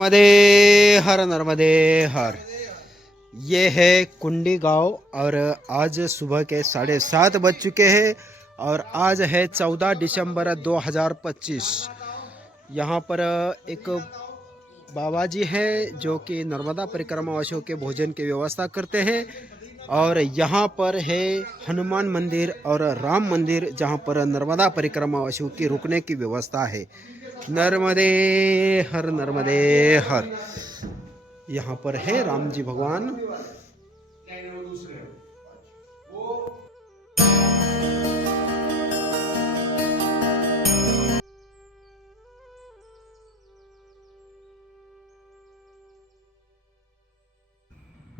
नर्मदे हर नर्मदे हर। ये है कुंडी गांव और आज सुबह के 7:30 बज चुके हैं और आज है 14 दिसंबर 2025। यहाँ पर एक बाबा जी है जो कि नर्मदा परिक्रमा वासियों के भोजन की व्यवस्था करते हैं और यहाँ पर है हनुमान मंदिर और राम मंदिर जहाँ पर नर्मदा परिक्रमा वासियों की रुकने की व्यवस्था है। नर्मदे हर नर्मदे हर। यहाँ पर है राम जी भगवान।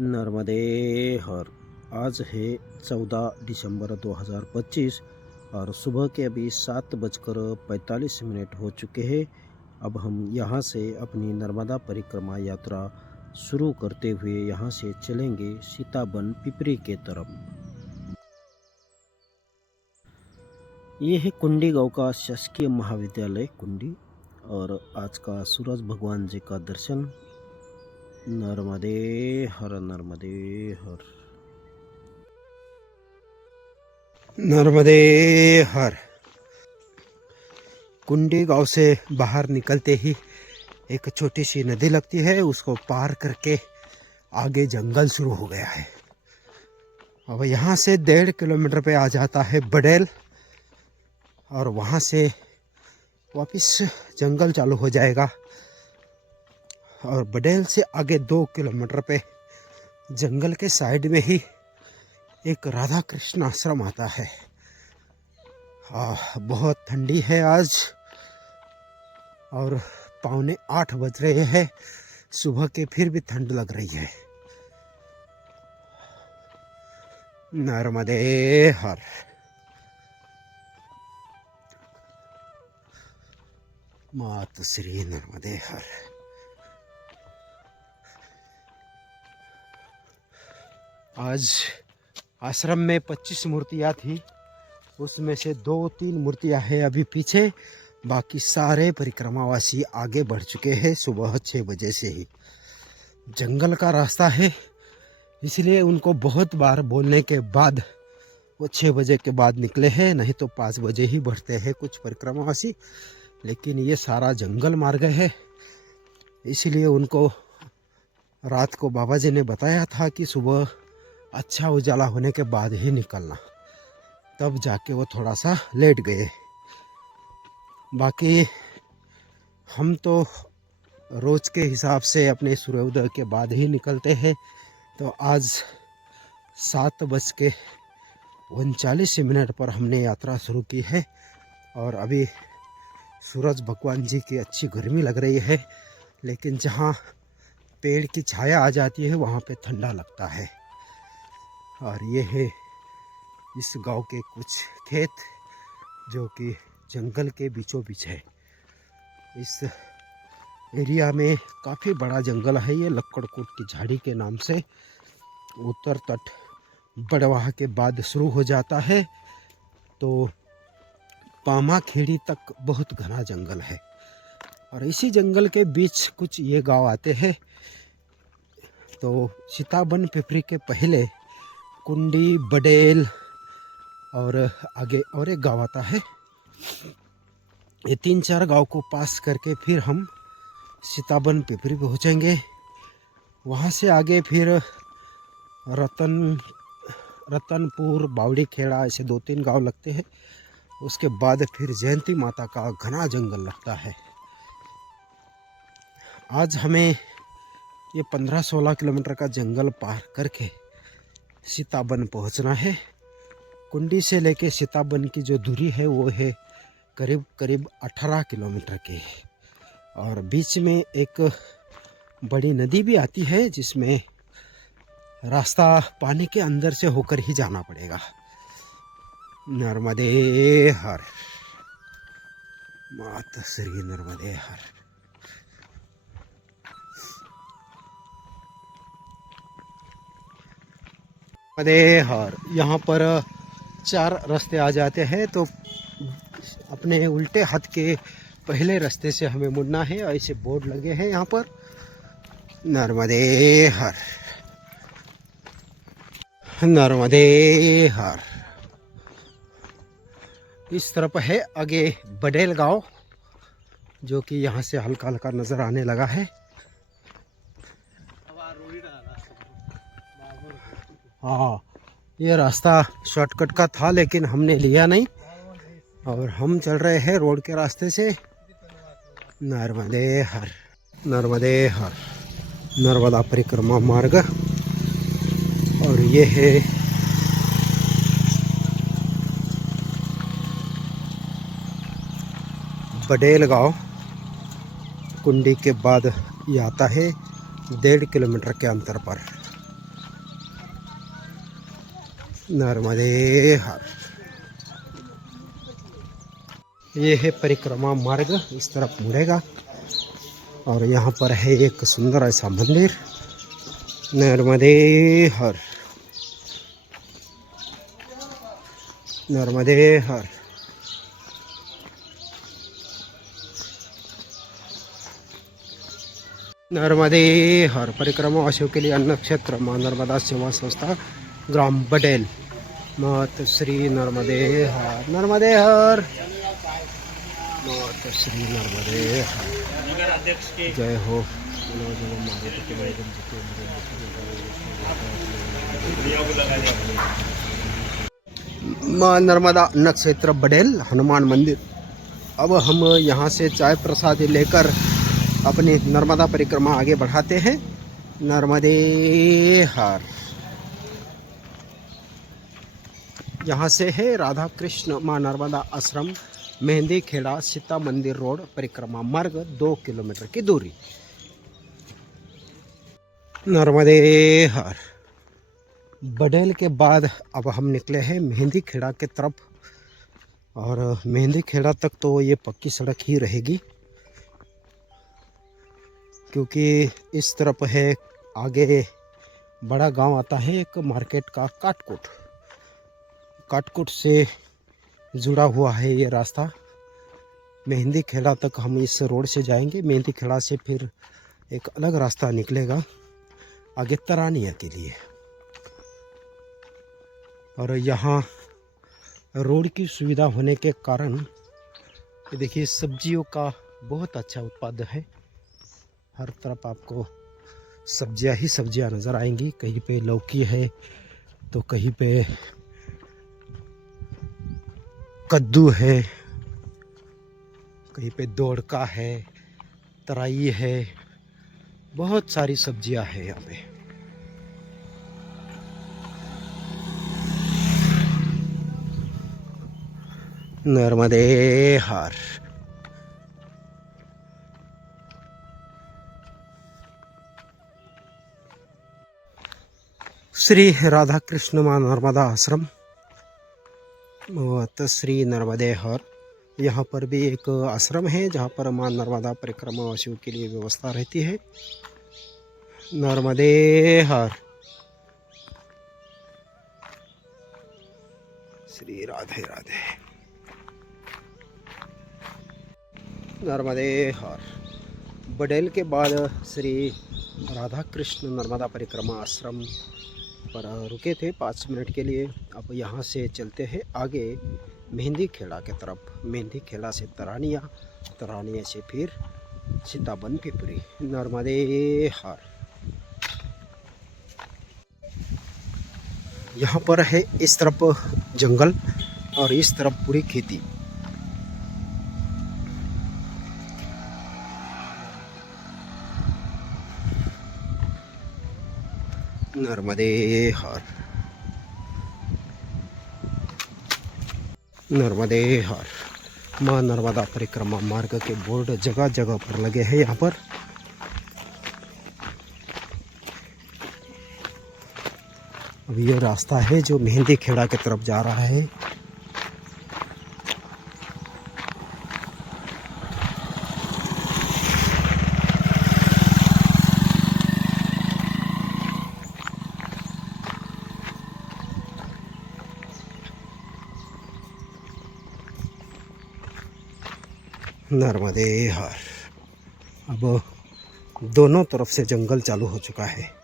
नर्मदे हर। आज है 14 दिसंबर 2025 और सुबह के अभी 7:45 हो चुके हैं। अब हम यहाँ से अपनी नर्मदा परिक्रमा यात्रा शुरू करते हुए यहाँ से चलेंगे सीताबन पिपरी के तरफ। ये है कुंडी गांव का शासकीय महाविद्यालय कुंडी और आज का सूरज भगवान जी का दर्शन। नर्मदे हर नर्मदे हर। नर्मदे हर। कुंडी गांव से बाहर निकलते ही एक छोटी सी नदी लगती है, उसको पार करके आगे जंगल शुरू हो गया है। अब यहाँ से 1.5 किलोमीटर पे आ जाता है बडेल और वहाँ से वापस जंगल चालू हो जाएगा और बडेल से आगे 2 किलोमीटर पे जंगल के साइड में ही एक राधा कृष्ण आश्रम आता है। बहुत ठंडी है आज और 7:45 बज रहे हैं सुबह के, फिर भी ठंड लग रही है। नर्मदे हर। मात श्री नर्मदे हर। आज आश्रम में 25 मूर्तियाँ थी, उसमें से 2-3 मूर्तियाँ हैं अभी पीछे, बाकी सारे परिक्रमावासी आगे बढ़ चुके हैं सुबह 6 बजे से ही। जंगल का रास्ता है इसलिए उनको बहुत बार बोलने के बाद वो 6 बजे के बाद निकले हैं, नहीं तो 5 बजे ही बढ़ते हैं कुछ परिक्रमावासी। लेकिन ये सारा जंगल मार्ग है इसलिए उनको रात को बाबा जी ने बताया था कि सुबह अच्छा उजाला होने के बाद ही निकलना, तब जाके वो थोड़ा सा लेट गए। बाकी हम तो रोज के हिसाब से अपने सूर्योदय के बाद ही निकलते हैं, तो आज 7:39 पर हमने यात्रा शुरू की है और अभी सूरज भगवान जी की अच्छी गर्मी लग रही है, लेकिन जहाँ पेड़ की छाया आ जाती है वहाँ पे ठंडा लगता है। और ये है इस गांव के कुछ खेत जो कि जंगल के बीचों बीच है। इस एरिया में काफ़ी बड़ा जंगल है, ये लक्कड़कोट की झाड़ी के नाम से उत्तर तट बड़वाह के बाद शुरू हो जाता है, तो पामा खेड़ी तक बहुत घना जंगल है और इसी जंगल के बीच कुछ ये गांव आते हैं। तो सीताबन पिपरी के पहले कुंडी, बडेल और आगे और एक गांव आता है। ये 3-4 गांव को पास करके फिर हम सीताबन पिपरी पहुंचेंगे। वहां से आगे फिर रतनपुर, बावड़ी खेड़ा, ऐसे 2-3 गांव लगते हैं। उसके बाद फिर जयंती माता का घना जंगल लगता है। आज हमें ये 15-16 किलोमीटर का जंगल पार करके सीताबन पहुंचना है। कुंडी से लेके सीताबन की जो दूरी है वो है करीब 18 किलोमीटर की, और बीच में एक बड़ी नदी भी आती है जिसमें रास्ता पानी के अंदर से होकर ही जाना पड़ेगा। नर्मदे हर। माता श्री नर्मदे हर। नर्मदे हर। यहाँ पर 4 रास्ते आ जाते हैं, तो अपने उल्टे हाथ के पहले रास्ते से हमें मुड़ना है। ऐसे बोर्ड लगे हैं यहाँ पर, नर्मदे हर, नर्मदे हर। इस तरफ है आगे बडेल गांव, जो कि यहाँ से हल्का हल्का नजर आने लगा है। हाँ, ये रास्ता शॉर्टकट का था लेकिन हमने लिया नहीं और हम चल रहे हैं रोड के रास्ते से। नर्मदे हर, नर्मदे हर, नर्मदा परिक्रमा मार्ग। और ये है बडेल गांव। कुंडी के बाद ये आता है 1.5 किलोमीटर के अंतर पर। नर्मदे हर। ये है परिक्रमा मार्ग, इस तरफ मुड़ेगा और यहाँ पर है एक सुंदर ऐसा मंदिर। नर्मदे हर, नर्मदे हर। नर्मदे हर। परिक्रमा वासियों के लिए अन्न क्षेत्र मां नर्मदा सेवा संस्था ग्राम बडेल। मात श्री नर्मदे हर, नर्मदे हर, मात श्री नर्मदे हर। जय हो। मां नर्मदा अन्न क्षेत्र बडेल हनुमान मंदिर। अब हम यहाँ से चाय प्रसाद लेकर अपनी नर्मदा परिक्रमा आगे बढ़ाते हैं। नर्मदे हर। यहाँ से है राधा कृष्ण मां नर्मदा आश्रम, मेहंदी खेड़ा, सीता मंदिर रोड, परिक्रमा मार्ग 2 किलोमीटर की दूरी। नर्मदे हर। बडेल के बाद अब हम निकले हैं मेहंदी खेड़ा के तरफ और मेहंदी खेड़ा तक तो ये पक्की सड़क ही रहेगी, क्योंकि इस तरफ है आगे बड़ा गांव आता है एक मार्केट का, काटकोट। काटकोट से जुड़ा हुआ है ये रास्ता। मेहंदी खेड़ा तक हम इस रोड से जाएंगे। मेहंदी खेड़ा से फिर एक अलग रास्ता निकलेगा आगे तरानिया के लिए। और यहाँ रोड की सुविधा होने के कारण ये देखिए सब्जियों का बहुत अच्छा उत्पादन है। हर तरफ आपको सब्जियां ही सब्जियां नज़र आएंगी। कहीं पे लौकी है तो कहीं पे कद्दू है, कहीं पे दोड़का है, तराई है, बहुत सारी सब्जियां हैं यहाँ पे। नर्मदे हर। श्री राधा कृष्ण मां नर्मदा आश्रम श्री नर्मदे हर। यहाँ पर भी एक आश्रम है जहाँ पर मां नर्मदा परिक्रमा वासियों के लिए व्यवस्था रहती है। नर्मदे हर। श्री राधे राधे। नर्मदे हर। बडेल के बाद श्री राधा कृष्ण नर्मदा परिक्रमा आश्रम पर रुके थे 5 मिनट के लिए। अब यहाँ से चलते हैं आगे मेहंदी खेड़ा के तरफ। मेहंदी खेड़ा से तरानिया, तरानिया से फिर सीताबन पिपरी। नर्मदे हर। यहाँ पर है इस तरफ जंगल और इस तरफ पूरी खेती। नर्मदे हर, नर्मदे हर। मां नर्मदा परिक्रमा मार्ग के बोर्ड जगह जगह पर लगे हैं यहाँ पर। अब ये रास्ता है जो मेहंदी खेड़ा की तरफ जा रहा है। नर्मदे हर। अब दोनों तरफ से जंगल चालू हो चुका है।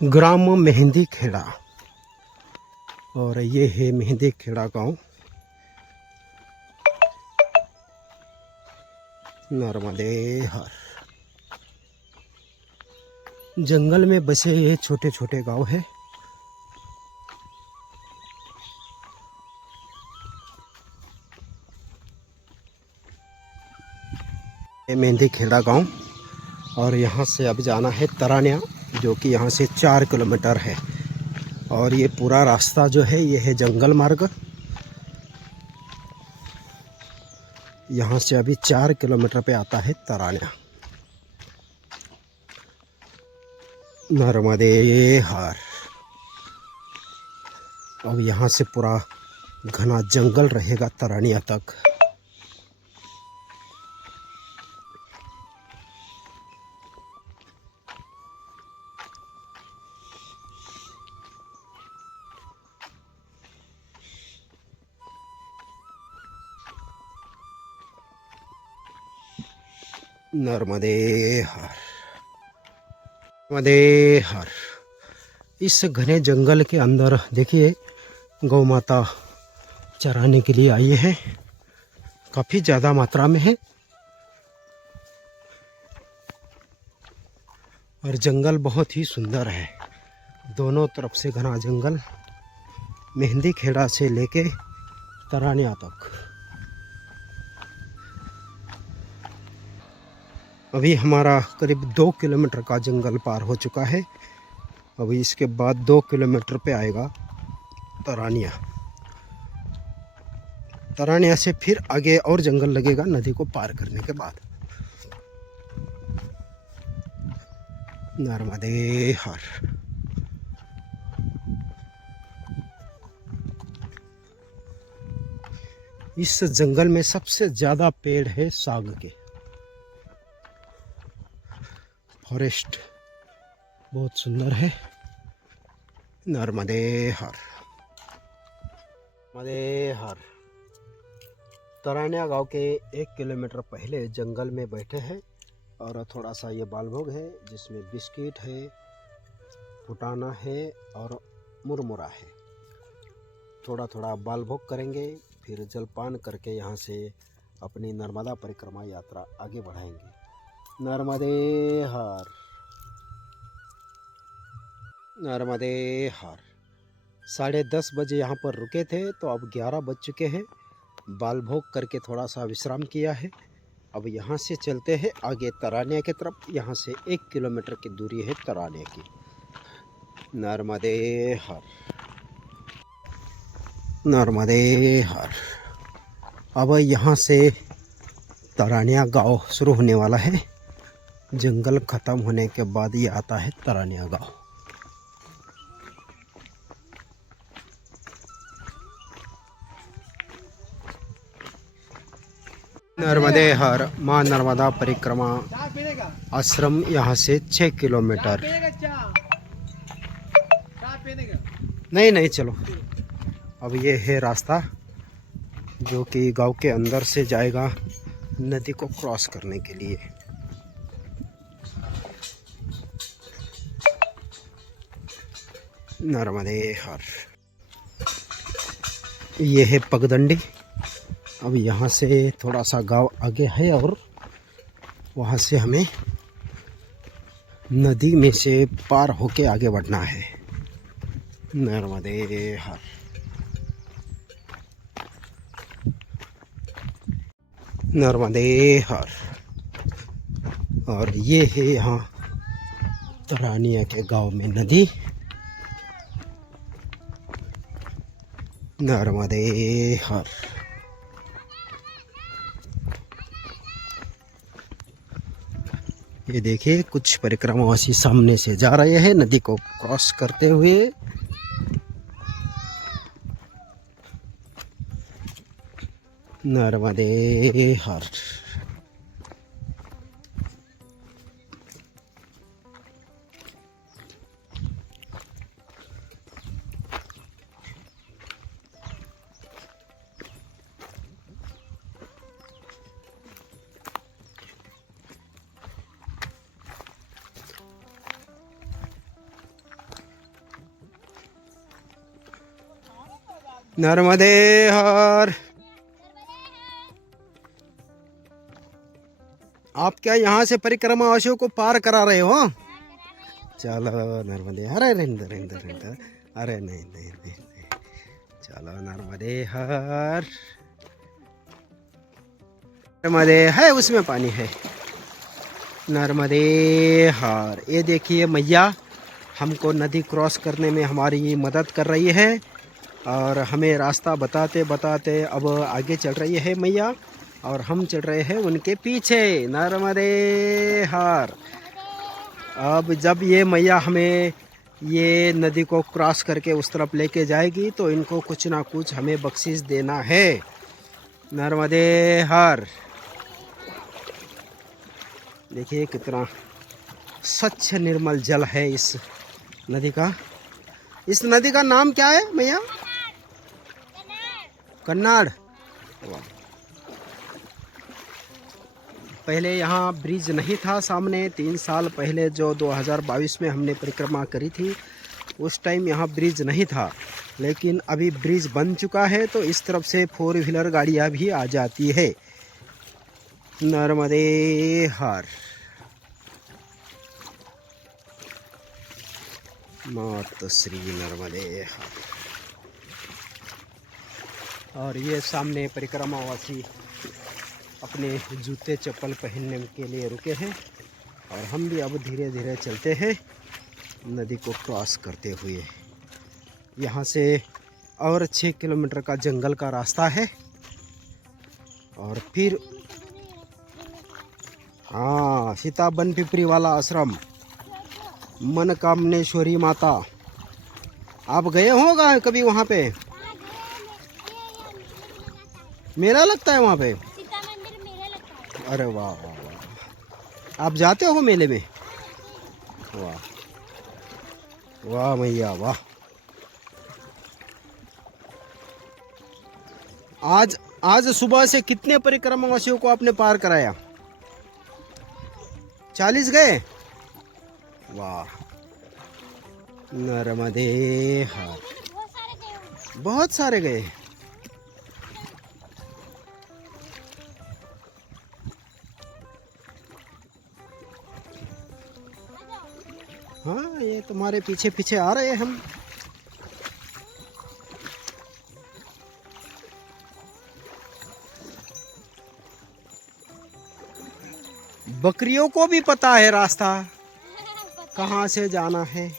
ग्राम मेहंदी खेड़ा और ये है मेहंदी खेड़ा गांव। नर्मदे हर। जंगल में बसे ये छोटे छोटे गांव है। ये मेहंदी खेड़ा गांव और यहाँ से अब जाना है तरानिया, जो कि यहाँ से 4 किलोमीटर है। और ये पूरा रास्ता जो है ये है जंगल मार्ग। यहाँ से अभी 4 किलोमीटर पे आता है तरानिया। नर्मदे हर। अब यहाँ से पूरा घना जंगल रहेगा तरानिया तक। नर्मदे हर। नर्मदे हर। इस घने जंगल के अंदर देखिए गौ माता चराने के लिए आई है। काफ़ी ज़्यादा मात्रा में है और जंगल बहुत ही सुंदर है। दोनों तरफ से घना जंगल, मेहंदी खेड़ा से लेके तरानिया तक। अभी हमारा करीब 2 किलोमीटर का जंगल पार हो चुका है। अभी इसके बाद 2 किलोमीटर पे आएगा तरानिया। तरानिया से फिर आगे और जंगल लगेगा नदी को पार करने के बाद। नर्मदे हर। इस जंगल में सबसे ज़्यादा पेड़ है साग के। फॉरेस्ट बहुत सुंदर है। नर्मदे हर। नर्मदे हर। तरानिया गांव के 1 किलोमीटर पहले जंगल में बैठे हैं और थोड़ा सा ये बालभोग है जिसमें बिस्किट है, फुटाना है और मुरमुरा है। थोड़ा थोड़ा बालभोग करेंगे, फिर जलपान करके यहाँ से अपनी नर्मदा परिक्रमा यात्रा आगे बढ़ाएंगे। नर्मदे हर। नर्मदे हर। 10:30 बजे यहाँ पर रुके थे तो अब 11 बज चुके हैं। बाल भोग करके थोड़ा सा विश्राम किया है। अब यहाँ से चलते हैं आगे तरानिया की तरफ। यहाँ से 1 किलोमीटर की दूरी है तरानिया की। नर्मदे हर। नर्मदे हर। अब यहाँ से तरानिया गांव शुरू होने वाला है। जंगल ख़त्म होने के बाद ये आता है तरानिया गांव। नर्मदे हर माँ नर्मदा परिक्रमा आश्रम यहाँ से 6 किलोमीटर। नहीं नहीं चलो। अब ये है रास्ता जो कि गांव के अंदर से जाएगा नदी को क्रॉस करने के लिए। नर्मदे हर। ये है पगडंडी। अब यहाँ से थोड़ा सा गांव आगे है और वहाँ से हमें नदी में से पार होके आगे बढ़ना है। नर्मदे हर। नर्मदे हर। और ये है यहाँ तरानिया के गांव में नदी। नर्मदे हर। ये देखिए कुछ परिक्रमावासी सामने से जा रहे हैं नदी को क्रॉस करते हुए। नर्मदे हर। नर्मदे हर। आप क्या यहाँ से परिक्रमावासियों को पार करा रहे हो? चलो नर्मदे, अरे रिंदर रिंदर रिंदर, अरे नहीं नहीं नहीं नहीं, चलो नर्मदे हर। नर्मदे है, उसमें पानी है। नर्मदे हर। ये देखिए मैया हमको नदी क्रॉस करने में हमारी मदद कर रही है और हमें रास्ता बताते बताते अब आगे चल रही है मैया, और हम चल रहे हैं उनके पीछे। नर्मदे हर। अब जब ये मैया हमें ये नदी को क्रॉस करके उस तरफ लेके जाएगी तो इनको कुछ ना कुछ हमें बख्शीश देना है। नर्मदे हर। देखिए कितना स्वच्छ निर्मल जल है इस नदी का। इस नदी का नाम क्या है भैया? कन्नाड़। पहले यहाँ ब्रिज नहीं था सामने। 3 साल पहले जो 2022 में हमने परिक्रमा करी थी उस टाइम यहाँ ब्रिज नहीं था, लेकिन अभी ब्रिज बन चुका है तो इस तरफ से 4 व्हीलर गाड़ियाँ भी आ जाती है। नर्मदे हर। मात श्री नर्मदे हर। और ये सामने परिक्रमावासी अपने जूते चप्पल पहनने के लिए रुके हैं और हम भी अब धीरे धीरे चलते हैं नदी को क्रॉस करते हुए। यहाँ से और 6 किलोमीटर का जंगल का रास्ता है और फिर हाँ, सीता बन पिपरी वाला आश्रम, मनकामनेश्वरी माता। आप गए होगा कभी वहाँ पे? मेला लगता है वहाँ पे? अरे वाह वाह वाह, आप जाते हो मेले में? वाह वाह मैया वाह। आज सुबह से कितने परिक्रमावासियों को आपने पार कराया? 40 गए? वाह। नर्मदे हर। बहुत सारे गए। हाँ, ये तुम्हारे पीछे पीछे आ रहे हैं हम। बकरियों को भी पता है रास्ता कहाँ से जाना है।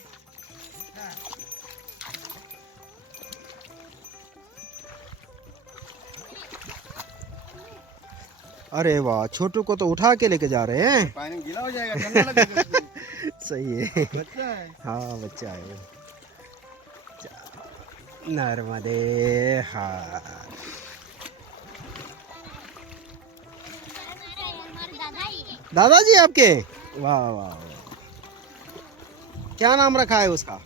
अरे वाह, छोटू को तो उठा के लेके जा रहे हैं। पानी गीला हो जाएगा, ठंडा लगेगा। सही है, बच्चा है। हाँ बच्चा है। नर्मदे हर। दादाजी आपके? वाह वाह वाह। क्या नाम रखा है उसका?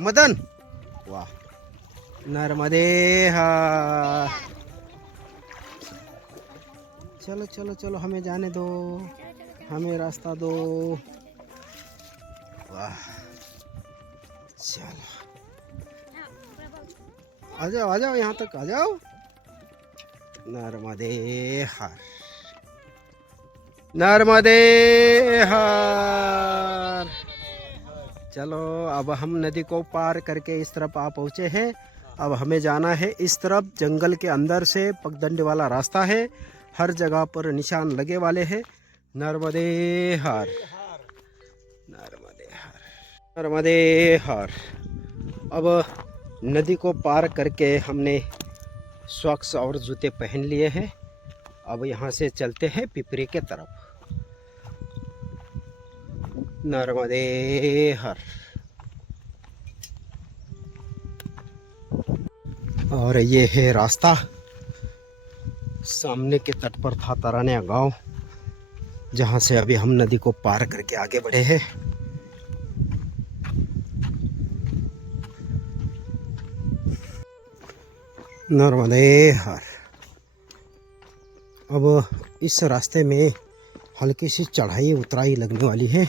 मदन। वाह। नर्मदे हर। चलो चलो चलो, हमें जाने दो, हमें रास्ता दो। वाह। चलो आ जाओ, आ जाओ, यहाँ तक आ जाओ। नर्मदे हर। नर्मदे हर। चलो अब हम नदी को पार करके इस तरफ आ पहुँचे हैं। अब हमें जाना है इस तरफ, जंगल के अंदर से पगडंडी वाला रास्ता है, हर जगह पर निशान लगे वाले हैं। नर्मदे हर। नर्मदे हर। नर्मदे हर। अब नदी को पार करके हमने सॉक्स और जूते पहन लिए हैं। अब यहाँ से चलते हैं पिपरी के तरफ। नर्मदे हर। और ये है रास्ता। सामने के तट पर था तरानिया गांव, जहां से अभी हम नदी को पार करके आगे बढ़े हैं। नर्मदे हर। अब इस रास्ते में हल्की सी चढ़ाई उतराई लगने वाली है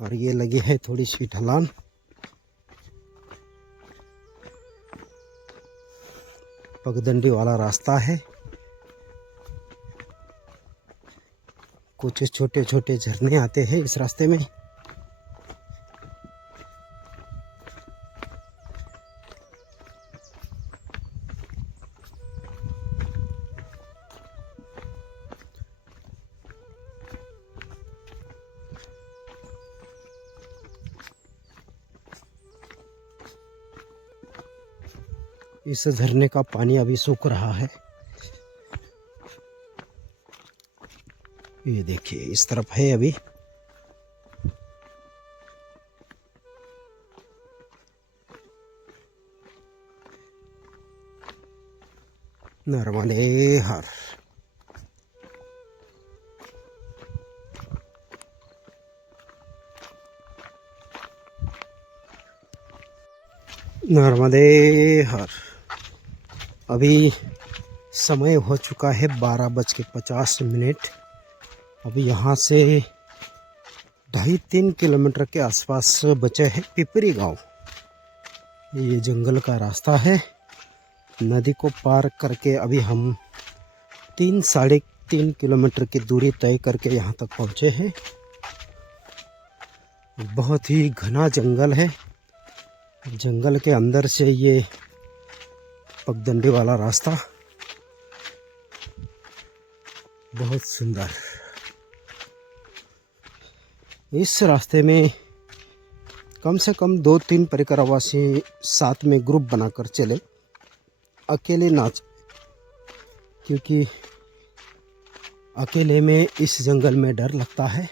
और ये लगी है थोड़ी सी ढलान। पगडंडी वाला रास्ता है। कुछ छोटे छोटे झरने आते हैं इस रास्ते में। इस झरने का पानी अभी सूख रहा है। ये देखिए इस तरफ है अभी। नर्मदे हर। नर्मदे हर। अभी समय हो चुका है 12:50। अभी यहाँ से 2.5-3 किलोमीटर के आसपास बचे हैं पिपरी गांव। ये जंगल का रास्ता है। नदी को पार करके अभी हम 3-3.5 किलोमीटर की दूरी तय करके यहाँ तक पहुँचे हैं। बहुत ही घना जंगल है। जंगल के अंदर से ये पगडंडी वाला रास्ता बहुत सुंदर। इस रास्ते में कम से कम 2-3 परिक्रावासी साथ में ग्रुप बनाकर चले, अकेले ना, क्योंकि अकेले में इस जंगल में डर लगता है।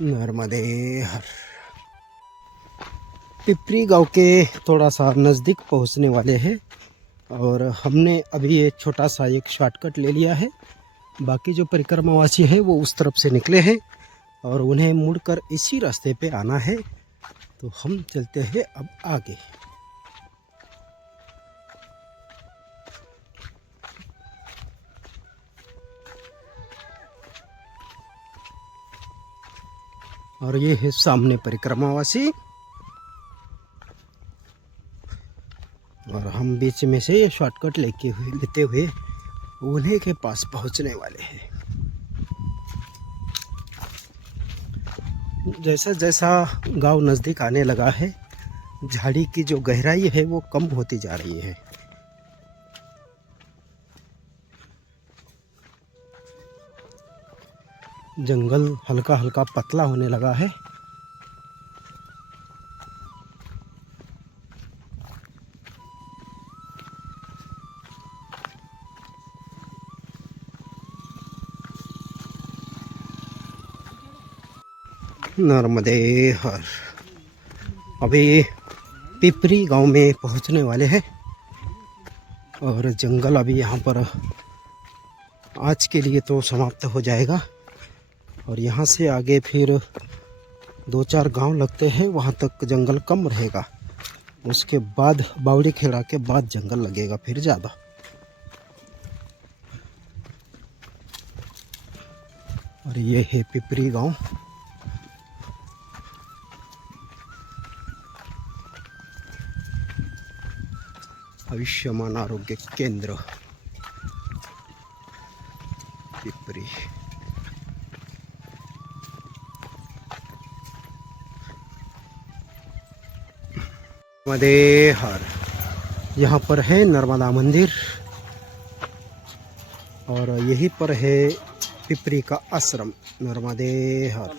नर्मदे हर। पिपरी गांव के थोड़ा सा नज़दीक पहुंचने वाले हैं और हमने अभी ये छोटा सा एक शॉर्टकट ले लिया है। बाकी जो परिक्रमावासी है वो उस तरफ से निकले हैं और उन्हें मुड़कर इसी रास्ते पे आना है। तो हम चलते हैं अब आगे। और ये है सामने परिक्रमावासी और हम बीच में से ये शॉर्टकट लेते हुए उन्हीं के पास पहुंचने वाले हैं। जैसा जैसा गांव नज़दीक आने लगा है, झाड़ी की जो गहराई है वो कम होती जा रही है। जंगल हल्का हल्का पतला होने लगा है। नर्मदे हर। अभी पिपरी गांव में पहुंचने वाले हैं और जंगल अभी यहाँ पर आज के लिए तो समाप्त हो जाएगा और यहाँ से आगे फिर 2-4 गांव लगते हैं, वहाँ तक जंगल कम रहेगा। उसके बाद बावड़ी खेड़ा के बाद जंगल लगेगा फिर ज़्यादा। और ये है पिपरी गांव। आयुष्मान आरोग्य केंद्र पिपरी। नर्मदे हर। यहाँ पर है नर्मदा मंदिर और यहीं पर है पिपरी का आश्रम। नर्मदे हर।